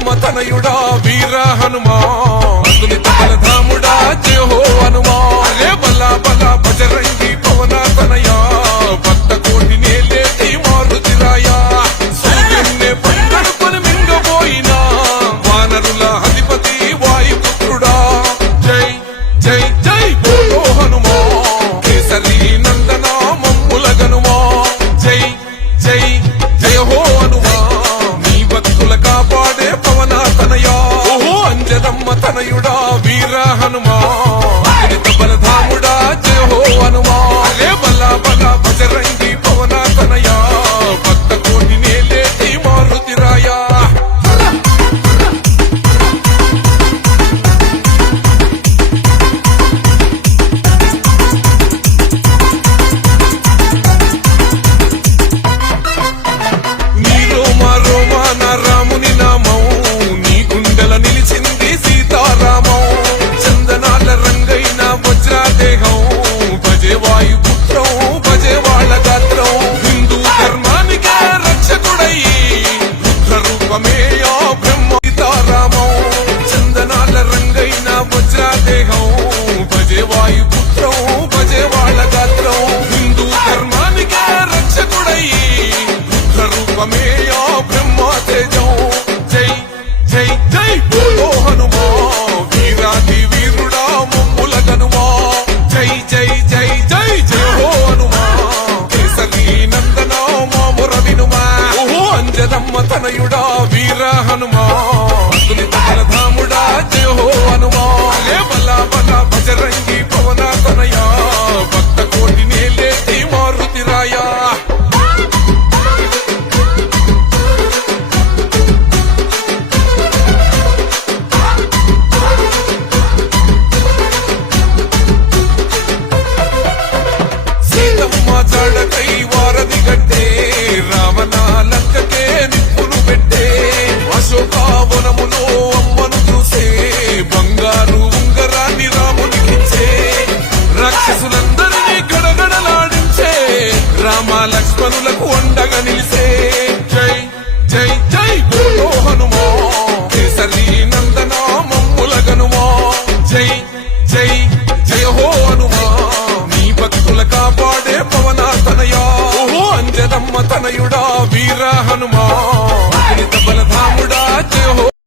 అంజదమ్మ తనయుడా వీర హనుమా అతులిత బలధాముడా జయ హో హనుమా రే బలా బలా బజరంగి పవన తనయా భక్త కోటి నేలేటి మారుతిరాయా సూర్యున్నే పంగడుకొని మింగబోయినా వానరుల అధిపతి వాయుపుత్రుడా జై జై జై బోలో హనుమా కేసరి నందన మమ్ముల గనుమా జై జై జయ హో హనుమా నీ భక్తుల కాపాడే పవన తనయా ఓహో అంజదమ్మ తనయుడా వీర హనుమా బలధాముడా జయ హో హనుమా రే బలా బలా బజరంగి పవన తనయా భక్త కోటి నేలేటి మారుతిరాయా నీలో మారో నా రాముని నామం నీ గుండెల నిలిచింది సీతారామం చందనాల రంగైన వజ్రాదేహం భజే వాయుపుత్రం భజే వాళ్ళ గాత్రం హిందూ ధర్మానికే రక్షకుడయ్యి రుద్ర రూపమే ఆ బ్రహ్మ సీతారామం చందనాల రంగైన వజ్రాదేహం భజే వాయుపుత్రం భజే వాళ్ళ గాత్రం హిందూ ధర్మానికే రక్షకుడయ్యి రుద్ర రూపమే ఆ బ్రహ్మ తేజం జై జై జై బోలో హనుమా వీరాది వీరుడా మమ్ముల గనుమా జై జై జై జై జయ హో హనుమా కేసరి నందన మాముర వినుమా ఓహో అంజదమ్మ తనయుడా వీర హనుమా అతులిత బలధాముడా జయ హో హనుమా రే బలా బలా బజరంగి పవన తనయా భక్త కోటి నేలేటి మారుతిరాయా సీతమ్మ జాడకై వారధి గట్టే రావణ లంకకే నిప్పులు పెట్టే అశోకావనములో అమ్మను చూసే బంగారు ఉంగరాన్ని రామునికిచ్చే రాక్షసులందరినీ గడగడలాడించే రామ లక్ష్మణులకు అండగా నిలిసే